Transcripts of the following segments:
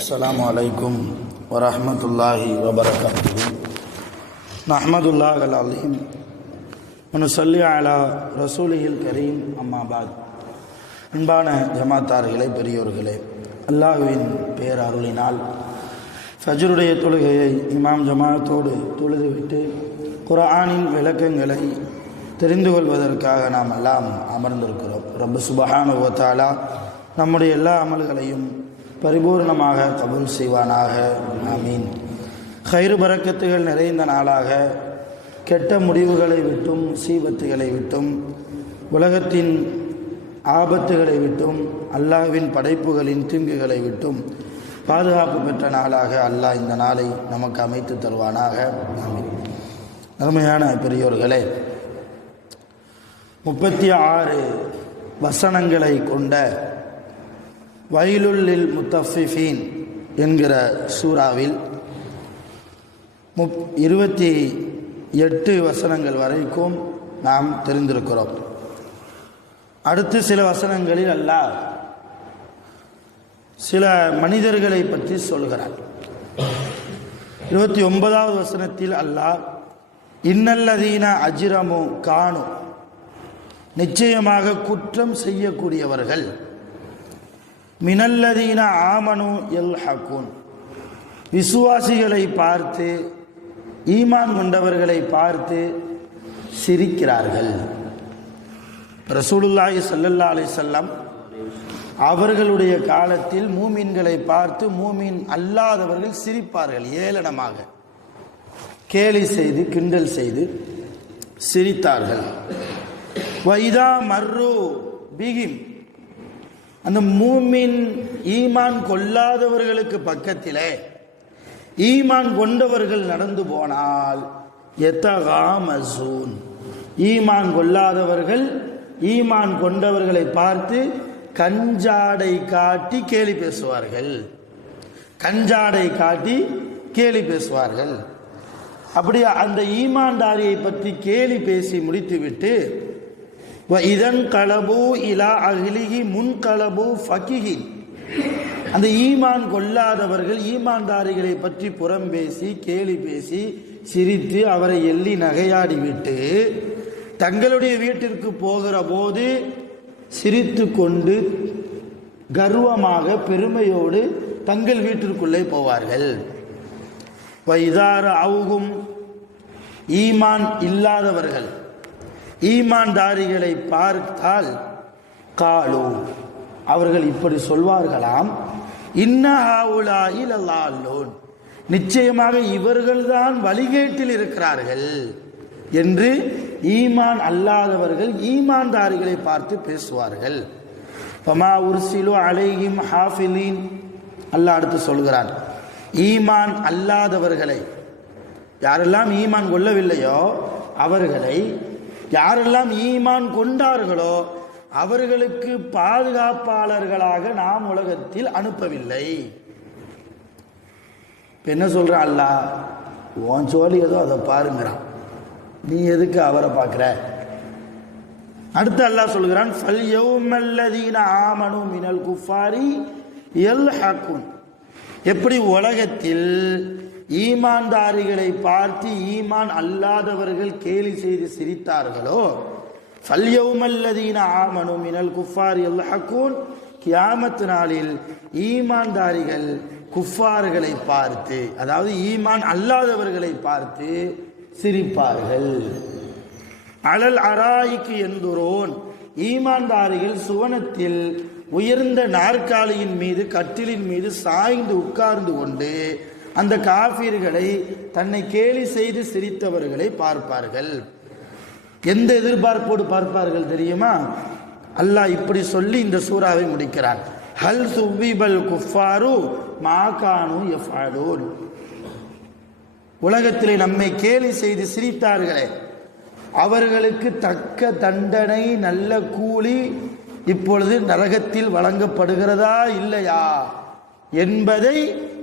السلام عليكم ورحمة الله وبركاته نحمد الله العظيم ونصلي على رسوله الكريم أما بعد அன்பான ஜமாத்தார்களே, பெரியோர்களே, அல்லாஹ்வின் பேரருளினால் ஃபஜ்ருடைய தொழுகையை இமாம் ஜமாத்தோடு தொழுதுவிட்டு குர்ஆனின் விளக்கங்களை தெரிந்து கொள்வதற்காக நாம் எல்லாம் அமர்ந்திருக்கிறோம். ரப்பு சுப்ஹானஹு வ தஆலா நம்முடைய எல்லா அமல்களையும் பரிபூர்ணமாக கபூல் செய்வானாக. ஆமீன். கைரு பரக்கத்துகள் நிறைந்த நாளாக, கெட்ட முடிவுகளை விட்டும் முசீபத்துகளை விட்டும் உலகத்தின் ஆபத்துகளை விட்டும் அல்லாஹ்வின் படைப்புகளின் தீங்குகளை விட்டும் பாதுகாப்பு பெற்ற நாளாக அல்லாஹ் இந்த நாளை நமக்கு அமைத்து தருவானாக. ஆமீன். அருமையான பெரியோர்களே, 36 வசனங்களை கொண்ட வயலுல்லில் முத்தஃபிஃபீன் என்கிற சூறாவில் 28 வசனங்கள் வரைக்கும் நாம் தெரிந்திருக்கிறோம். அடுத்து சில வசனங்களில் அல்லாஹ் சில மனிதர்களை பற்றி சொல்கிறார். 29வது வசனத்தில் அல்லாஹ் இன்னல்லதீன அஜ்ரமு கானு, நிச்சயமாக குற்றம் செய்யக்கூடியவர்கள், மினல்லதீன ஆமனு யல்ஹகூன், விசுவாசிகளை பார்த்து ஈமான் கொண்டவர்களை பார்த்து சிரிக்கிறார்கள். ரசூலுல்லாஹி ஸல்லல்லாஹு அலைஹி வஸல்லம் அவர்களுடைய காலத்தில் மூமின்களை பார்த்து மூமின் அல்லாதவர்கள் சிரிப்பார்கள். ஏளனமாக கேலி செய்து கிண்டல் செய்து சிரித்தார்கள். வைதா மர்ரு பிஹிம், அந்த மூமின் ஈமான் கொள்ளாதவர்களுக்கு பக்கத்திலே ஈமான் கொண்டவர்கள் நடந்து போனால் யதகாமஸூன், ஈமான் கொள்ளாதவர்கள் ஈமான் கொண்டவர்களை பார்த்து கஞ்சாடை காட்டி கேலி பேசுவார்கள். கஞ்சாடை காட்டி கேலி பேசுவார்கள். அப்படி அந்த ஈமான்தாரியை பற்றி கேலி பேசி முடித்துவிட்டு இதன் கலபு இலா அஹ்லிஹி முன் கலபு ஃபகிஹின், அந்த ஈமான் கொள்ளாதவர்கள் ஈமான்தாரிகளை பற்றி புறம் பேசி கேலி பேசி சிரித்து அவரை எள்ளி நகையாடிவிட்டு தங்களுடைய வீட்டிற்கு போகிற போது சிரித்து கொண்டு கர்வமாக பெருமையோடு தங்கள் வீட்டிற்குள்ளே போவார்கள். வைதார அவுகும், ஈமான் இல்லாதவர்கள் ஈமான்தாரிகளை பார்த்தால் காலு, அவர்கள் இப்படி சொல்வார்களாம், இன்னஹாவுலாஹி லல்லாலூன், நிச்சயமாக இவர்கள்தான் வழிகேட்டில் இருக்கிறார்கள் என்று ஈமான் அல்லாதவர்கள் ஈமான்தாரிகளை பார்த்து பேசுவார்கள். ஃபமா உர்சிலு அலைஹிம் ஹாஃபிலீன், அல்லாஹ் அடுத்து சொல்கிறான், ஈமான் அல்லாதவர்களை, யாரெல்லாம் ஈமான் கொள்ளவில்லையோ அவர்களை யாரெல்லாம் ஈமான் கொண்டார்களோ அவர்களுக்கு பாதுகாப்பாளர்களாக நாம் உலகத்தில் அனுப்பவில்லை. என்ன சொல்ற அல்லாஹ், உன் சோழி ஏதோ அதை பாருங்கிறான், நீ எதுக்கு அவரை பார்க்கிற? அடுத்து அல்லாஹ் சொல்கிறான், ஃபல் யௌமல்லதீன ஆமனு மினல் குஃபாரி யல்ஹகூன், எப்படி உலகத்தில் ஈமான்தாரிகளை பார்த்து ஈமான் அல்லாதவர்கள் கேலி செய்து சிரித்தார்களோ, ஃபல் யௌமல்லதீன ஆமனு மினல் குஃபாரி யல்ஹகூன், கியாமத் நாளில் ஈமான்தாரிகள் குஃபார்களை பார்த்து, அதாவது ஈமான் அல்லாதவர்களை பார்த்து சிரிப்பார்கள். அலல் அராய்க்கு என்துரோன், ஈமான்தாரிகள் சுவனத்தில் உயர்ந்த நாற்காலியின் மீது கட்டிலின் மீது சாய்ந்து உட்கார்ந்து கொண்டு அந்த காஃபிர்களை, தன்னை கேலி செய்து சிரித்தவர்களை பார்ப்பார்கள். எந்த எதிர்பார்ப்போடு பார்ப்பார்கள் தெரியுமா? அல்லாஹ் இப்படி சொல்லி இந்த சூறாவை முடிக்கிறான். ஹல் சுபிபல் குஃபாரு மாகானு யஃஅலூன், உலகத்திலே நம்மை கேலி செய்து சிரித்தார்களே அவர்களுக்கு தக்க தண்டனை, நல்ல கூலி இப்பொழுது நரகத்தில் வழங்கப்படுகிறதா இல்லையா என்பதை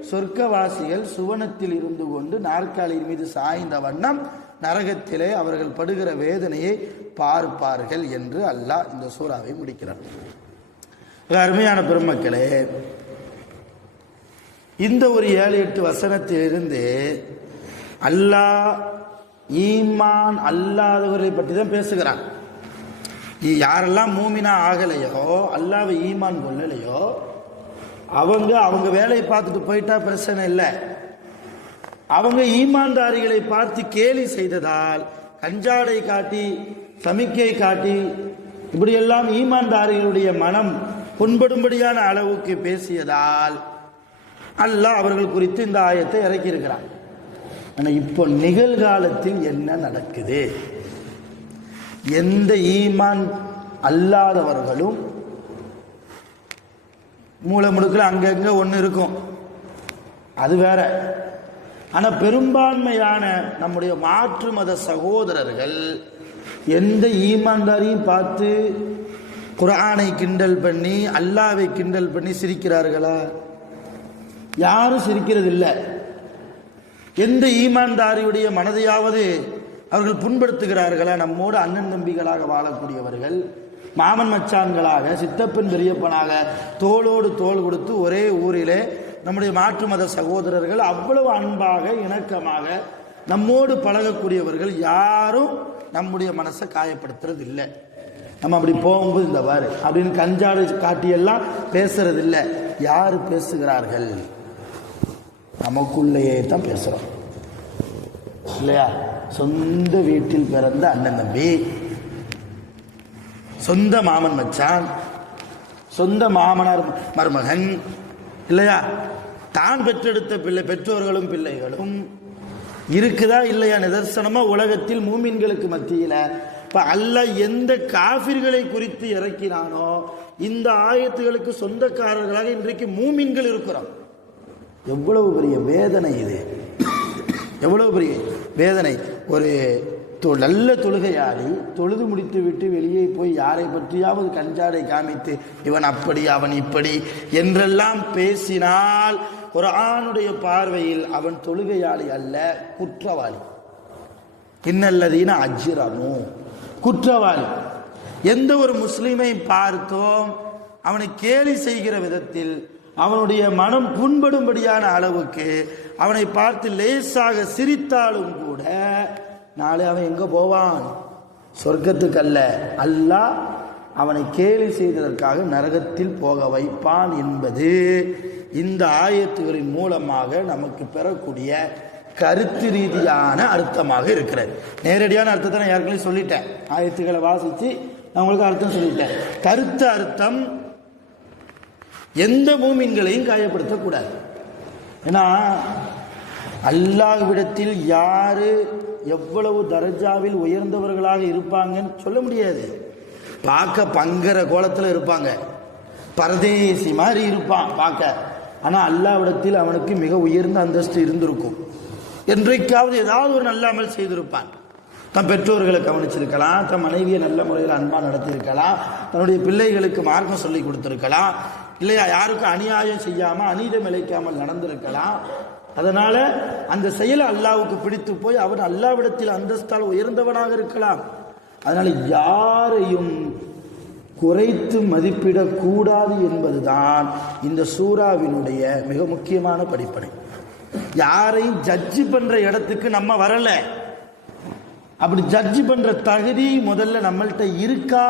சொர்க்கவாசிகள் சுவனத்தில் இருந்து கொண்டு நாற்காலியின் மீது சாய்ந்த வண்ணம் நரகத்திலே அவர்கள் படுகிற வேதனையை பார்ப்பார்கள் என்று அல்லாஹ் இந்த சூறாவை முடிக்கிறார். அருமையான பெருமக்களே, இந்த ஒரு 7-8 வசனத்திலிருந்து அல்லாஹ் ஈமான் அல்லாதவர்களை பற்றி தான் பேசுகிறான். யாரெல்லாம் மூமினா ஆகலையோ, அல்லாஹ்வை ஈமான் கொள்ளலையோ, அவங்க வேலையை பார்த்துட்டு போயிட்டா பிரச்சனை இல்லை. அவங்க ஈமான்தாரிகளை பார்த்து கேலி செய்ததால், கஞ்சாடை காட்டி சமிக்கை காட்டி இப்படியெல்லாம் ஈமான்தாரிகளுடைய மனம் புண்படும்படியான அளவுக்கு பேசியதால் அல்லாஹ் அவர்கள் குறித்து இந்த ஆயத்தை இறக்கியிருக்கிறான். ஆனால் இப்போ நிகழ்காலத்தில் என்ன நடக்குது? எந்த ஈமான் அல்லாதவர்களும் மூளை முடுக்கில் அங்கங்க ஒன்று இருக்கும், அது வேற. ஆனால் பெரும்பான்மையான நம்முடைய மாற்று மத சகோதரர்கள் எந்த ஈமான்தாரையும் பார்த்து குர்ஆனை கிண்டல் பண்ணி அல்லாஹ்வை கிண்டல் பண்ணி சிரிக்கிறார்களா? யாரும் சிரிக்கிறது இல்லை. எந்த ஈமான்தாரியுடைய மனதையாவது அவர்கள் புண்படுத்துகிறார்களா? நம்மோடு அண்ணன் தம்பிகளாக வாழக்கூடியவர்கள், மாமன் மச்சான்களாக, சித்தப்பன் பெரியப்பனாக தோளோடு தோள் கொடுத்து ஒரே ஊரிலே நம்முடைய மாற்று மத சகோதரர்கள் அவ்வளவு அன்பாக இணக்கமாக நம்மோடு பழகக்கூடியவர்கள் யாரும் நம்முடைய மனசை காயப்படுத்துறது இல்லை. நம்ம அப்படி போகும்போது இந்த பாரு அப்படின்னு கஞ்சாடு காட்டியெல்லாம் பேசுறது இல்லை. யார் பேசுகிறார்கள்? நமக்குள்ளேயே தான் பேசுகிறோம் இல்லையா? சொந்த வீட்டில் பிறந்த அண்ணன் தம்பி, சொந்த மாமன் மச்சான், சொந்த மாமனார் மருமகன் இல்லையா? தான் பெற்றெடுத்த பெற்றோர்களும் பிள்ளைகளும் இருக்குதா இல்லையா? நிதர்சனமா உலகத்தில் மூமின்களுக்கு மத்தியில் இப்ப அல்லாஹ் எந்த காஃபிர்களை குறித்து இறக்கினானோ இந்த ஆயத்துகளுக்கு சொந்தக்காரர்களாக இன்றைக்கு மூமின்கள் இருக்கிறோம். எவ்வளவு பெரிய வேதனை இது! எவ்வளவு பெரிய வேதனை! ஒரு நல்ல தொழுகையாளி தொழுது முடித்து விட்டு வெளியே போய் யாரை பற்றியாவது கஞ்சாடை காமித்து இவன் அப்படி அவன் இப்படி என்றெல்லாம் பேசினால் குர்ஆனுடைய பார்வையில் அவன் தொழுகையாளி அல்ல, குற்றவாளி. இன்னல்லதீன அஜ்ரமு, குற்றவாளி. எந்த ஒரு முஸ்லிமை பார்த்தோம் அவனை கேலி செய்கிற விதத்தில் அவனுடைய மனம் புண்படும்படியான அளவுக்கு அவனை பார்த்து லேசாக சிரித்தாலும் கூட நாளை அவன் எங்க போவான்? சொர்க்கத்துக்கு அல்ல, அல்லாஹ் அவனை கேலி செய்ததற்காக நரகத்தில் போக வைப்பான் என்பது இந்த ஆயத்துகளின் மூலமாக நமக்கு பெறக்கூடிய கருத்து ரீதியான அர்த்தமாக இருக்கிறது. நேரடியான அர்த்தத்தை நான் ஏற்கனவே சொல்லிட்டேன், ஆயத்துக்களை வாசித்து நான் உங்களுக்கு அர்த்தம் சொல்லிட்டேன். கருத்து அர்த்தம் எந்த மூமின்களையும் காயப்படுத்தக்கூடாது. ஏன்னா அல்லாஹ்விடத்தில் யாரு எவ்வளவு தரஜாவில் உயர்ந்தவர்களாக இருப்பாங்கன்னு சொல்ல முடியாது. பார்க்க பங்கர கோலத்தில் இருப்பாங்க, பரதேசி மாதிரி இருப்பான் பார்க்க. ஆனால் அல்லாஹ்விடத்தில் அவனுக்கு மிக உயர்ந்த அந்தஸ்து இருந்திருக்கும். என்றைக்காவது ஏதாவது ஒரு நல்ல அமல் செய்திருப்பான். தன் பெற்றோர்களை கவனிச்சிருக்கலாம், தன் மனைவியை நல்ல முறையில் அன்பாக நடத்தியிருக்கலாம், தன்னுடைய பிள்ளைகளுக்கு மார்க்கம் சொல்லி கொடுத்திருக்கலாம் இல்லையா? யாருக்கும் அநியாயம் செய்யாமல் அநீதம் இழைக்காமல் நடந்திருக்கலாம். அதனால அந்த செயல் அல்லாஹ்வுக்கு பிடித்து போய் அவன் அல்லாஹ்விடத்தில் அந்தஸ்தால் உயர்ந்தவனாக இருக்கலாம். அதனால யாரையும் குறைத்து மதிப்பிடக்கூடாது என்பதுதான் இந்த சூறாவினுடைய மிக முக்கியமான படிப்பனை. யாரையும் ஜட்ஜி பண்ற இடத்துக்கு நம்ம வரல. அப்படி ஜட்ஜி பண்ற தகுதி முதல்ல நம்மள்கிட்ட இருக்கா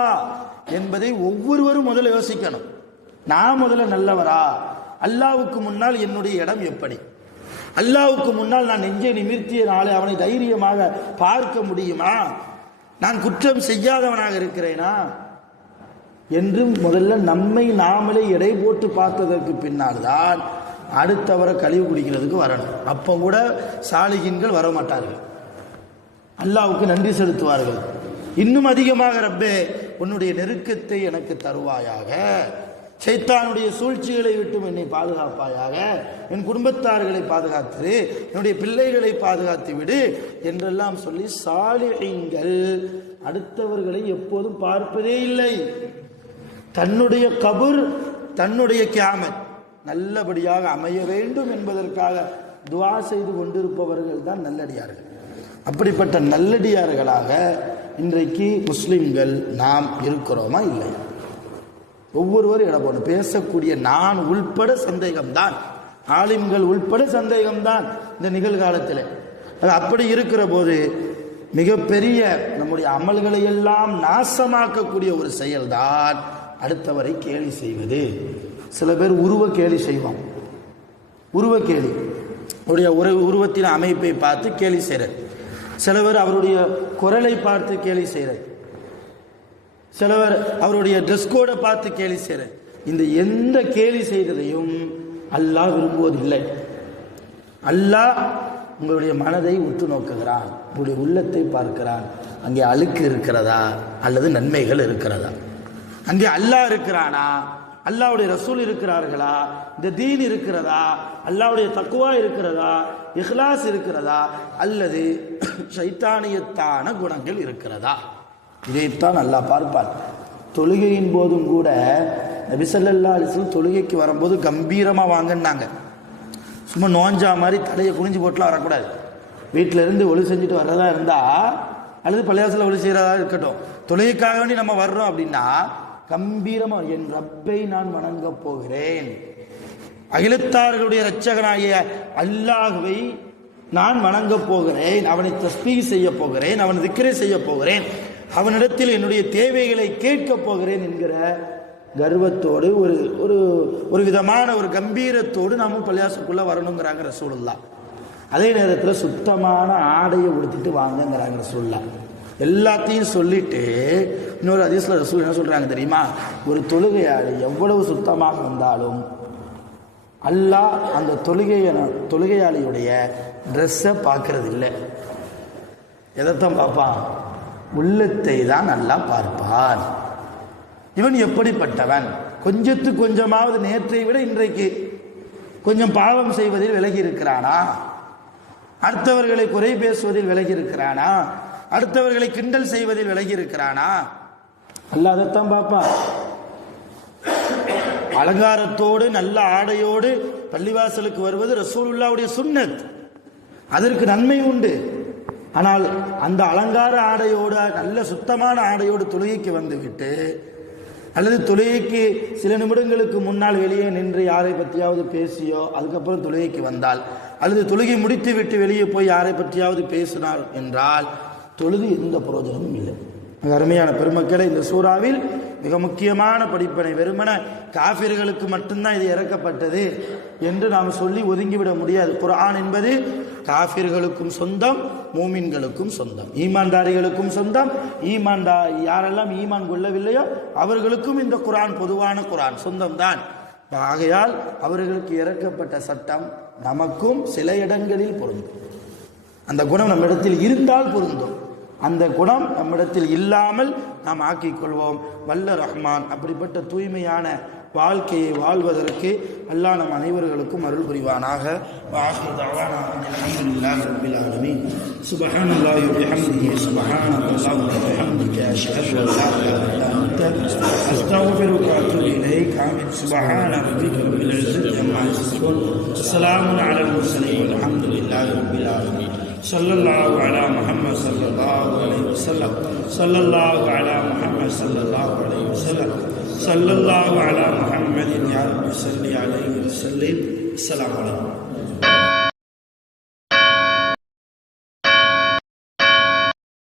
என்பதை ஒவ்வொருவரும் முதல்ல யோசிக்கணும். நான் முதல்ல நல்லவரா? அல்லாஹ்வுக்கு முன்னால் என்னுடைய இடம் எப்படி? அல்லாஹ்வுக்கு முன்னால் நான் நெஞ்சை நிமிர்த்திய நாளை அவனை தைரியமாக பார்க்க முடியுமா? நான் குற்றம் செய்யாதவனாக இருக்கிறேனா என்று முதல்ல நம்மை நாமளே எடை போட்டு பார்த்ததற்கு பின்னால் தான் அடுத்தவரை கழிவு குடிக்கிறதுக்கு வரணும். அப்போ கூட சாலிகின்கள் வரமாட்டார்கள், அல்லாஹ்வுக்கு நன்றி செலுத்துவார்கள். இன்னும் அதிகமாக ரப்பே உன்னுடைய நெருக்கத்தை எனக்கு தருவாயாக, சைத்தானுடைய சூழ்ச்சிகளை விட்டும் என்னை பாதுகாப்பாயாக, என் குடும்பத்தார்களை பாதுகாத்து என்னுடைய பிள்ளைகளை பாதுகாத்து விடு என்றெல்லாம் சொல்லி சாலிஹீன்கள் அடுத்தவர்களை எப்போதும் பார்ப்பதே இல்லை. தன்னுடைய கபர், தன்னுடைய கியாமத் நல்லபடியாக அமைய வேண்டும் என்பதற்காக துஆ செய்து கொண்டிருப்பவர்கள் தான் நல்லடியார்கள். அப்படிப்பட்ட நல்லடியார்களாக இன்றைக்கு முஸ்லிம்கள் நாம் இருக்கிறோமா இல்லையா? ஒவ்வொருவரும் இடம் போகணும். பேசக்கூடிய நான் உள்பட சந்தேகம்தான். ஆலிம்கள் உள்பட சந்தேகம்தான் இந்த நிகழ்காலத்தில். அப்படி இருக்கிற போது மிகப்பெரிய நம்முடைய அமல்களை எல்லாம் நாசமாக்கக்கூடிய ஒரு செயல்தான் அடுத்தவரை கேலி செய்வது. சில பேர் உருவ கேலி செய்வான். உருவ கேலி, அவருடைய உருவத்தின் அமைப்பை பார்த்து கேலி செய்கிறார். சிலவர் அவருடைய குரலை பார்த்து கேலி செய்கிறார். சிலவர் அவருடைய ட்ரெஸ் கோடை பார்த்து கேலி செய்கிறார். இந்த எந்த கேலி செய்ததையும் அல்லாஹ் விரும்புவதில்லை. அல்லாஹ் உங்களுடைய மனதை உற்று நோக்குகிறான், உங்களுடைய உள்ளத்தை பார்க்கிறான். அங்கே அழுக்கு இருக்கிறதா அல்லது நன்மைகள் இருக்கிறதா? அங்கே அல்லாஹ் இருக்கிறானா, அல்லாஹ்வுடைய ரசூல் இருக்கிறார்களா, இந்த தீன் இருக்கிறதா, அல்லாஹ்வுடைய தக்குவா இருக்கிறதா, இஹ்லாஸ் இருக்கிறதா, அல்லது ஷைத்தானியத்தான குணங்கள் இருக்கிறதா? இதைத்தான் அல்லாஹ் பார்ப்பான். தொழுகையின் போதும் கூட நபி ஸல்லல்லாஹு அலைஹி வஸல்லம் தொழுகைக்கு வரும்போது கம்பீரமாக வாங்கினாங்க. சும்மா நோஞ்சா மாதிரி தலையை குனிஞ்சு போட்டுலாம் வரக்கூடாது. வீட்டில இருந்து ஒளி செஞ்சுட்டு வர்றதா இருந்தால் அல்லது பள்ளிவாசலில் ஒளி செய்கிறதா இருக்கட்டும், தொழுகைக்காக வேண்டி நம்ம வர்றோம் அப்படின்னா கம்பீரமாக என் ரப்பை நான் வணங்க போகிறேன், அகிலத்தார்களுடைய இரட்சகனாகிய அல்லாஹ்வை நான் வணங்க போகிறேன், அவனை தஸ்பீஹ் செய்ய போகிறேன், அவன் திக்ரை செய்ய போகிறேன், அவனிடத்தில் என்னுடைய தேவைகளை கேட்க போகிறேன் என்கிற கர்வத்தோடு ஒரு ஒரு ஒரு விதமான ஒரு கம்பீரத்தோடு நாம பள்ளியாசுக்குள்ள வரணுங்கிறாங்க ரசூலுல்லாஹ். அதே நேரத்தில் சுத்தமான ஆடையை உடுத்திட்டு வாங்கங்கிறாங்க ரசூலுல்லாஹ். எல்லாத்தையும் சொல்லிட்டு இன்னொரு ஹதீஸ்ல ரசூல் என்ன சொல்றாங்க தெரியுமா? ஒரு தொழுகையாளி எவ்வளவு சுத்தமாக வந்தாலும் அல்லாஹ் அந்த தொழுகையாளியுடைய ட்ரெஸ்ஸை பார்க்கறது இல்லை. எதைத்தான் பார்ப்பான்? உள்ளத்தை தான் அல்லாஹ் பார்ப்பான். இவன் எப்படிப்பட்டவன்? கொஞ்சத்துக்கு கொஞ்சமாவது நேற்றை விட இன்றைக்கு கொஞ்சம் பாவம் செய்வதில் விலகி இருக்கிறானா? அடுத்தவர்களை குறை பேசுவதில் விலகி இருக்கிறானா? அடுத்தவர்களை கிண்டல் செய்வதில் விலகி இருக்கிறானா? அல்லாஹ் அதைத்தான் பார்ப்பான். அலங்காரத்தோடு நல்ல ஆடையோடு பள்ளிவாசலுக்கு வருவது ரசூலுல்லாஹ்வுடைய சுன்னத், அதற்கு நன்மை உண்டு. ஆனால் அந்த அலங்கார ஆடையோடு நல்ல சுத்தமான ஆடையோடு தொழுகைக்கு வந்துவிட்டு அல்லது தொழுகைக்கு சில நிமிடங்களுக்கு முன்னால் வெளியே நின்று யாரை பற்றியாவது பேசியோ அதுக்கப்புறம் தொழுகைக்கு வந்தால் அல்லது தொழுகை முடித்து விட்டு வெளியே போய் யாரை பற்றியாவது பேசினார் என்றால் தொழுது எந்த பிரயோஜனமும் இல்லை. அருமையான பெருமக்களே, இந்த சூறாவில் மிக முக்கியமான படிப்பனை வெறுமன காஃபிர்களுக்கு மட்டும்தான் இது இறக்கப்பட்டது என்று நாம் சொல்லி ஒதுங்கிவிட முடியாது. குர்ஆன் என்பது காஃபிர்களுக்கும் சொந்தம், மூமின்களுக்கும் சொந்தம், ஈமான்தாரிகளுக்கும் சொந்தம். யாரெல்லாம் ஈமான் கொள்ளவில்லையோ அவர்களுக்கும் இந்த குர்ஆன் பொதுவான குர்ஆன் சொந்தம்தான். ஆகையால் அவர்களுக்கு இறக்கப்பட்ட சட்டம் நமக்கும் சில இடங்களில் பொருந்தும். அந்த குணம் நம்மிடத்தில் இருந்தால் பொருந்தும், அந்த குணம் நம்மிடத்தில் இல்லாமல் நாம் ஆக்கிக் கொள்வோம். வல்ல ரஹ்மான் அப்படிப்பட்ட தூய்மையான வாழ்க்கையை வாழ்வதற்கு அல்லாஹ் நம் அனைவர்களுக்கும் அருள் புரிவானாக. வஆகிரு தஅவானா அல்ஹம்துலில்லாஹி ரப்பில் ஆலமீன். சுப்ஹானல்லாஹி வ பிஹம்திஹி சுப்ஹானல்லாஹி வ பிஹம்திஹி அஷ்ஹது அன் லா இலாஹா இல்லா அன்த அஸ்தக்ஃபிருக வ அத்தூபு இலைக். ஆமீன். சுப்ஹான ரப்பிக ரப்பில் இஸ்ஸத்தி அம்மா யசிஃபூன். ஸலாமுன் அலல் முர்ஸலீன். அல்ஹம்துலில்லாஹி ரப்பில் ஆலமீன். ஸல்லல்லாஹு அலா முஹம்மத் ஸல்லல்லாஹு அலைஹி வஸல்லம். ஸல்லல்லாஹு அலா முஹம்மத் ஸல்லல்லாஹு அலைஹி வஸல்லம். ஸல்லல்லாஹு அலா முஹம்மதின் யா ரப்பி ஸல்லி அலைஹி வஸல்லிம். அஸ்ஸலாமு அலைக்கும்.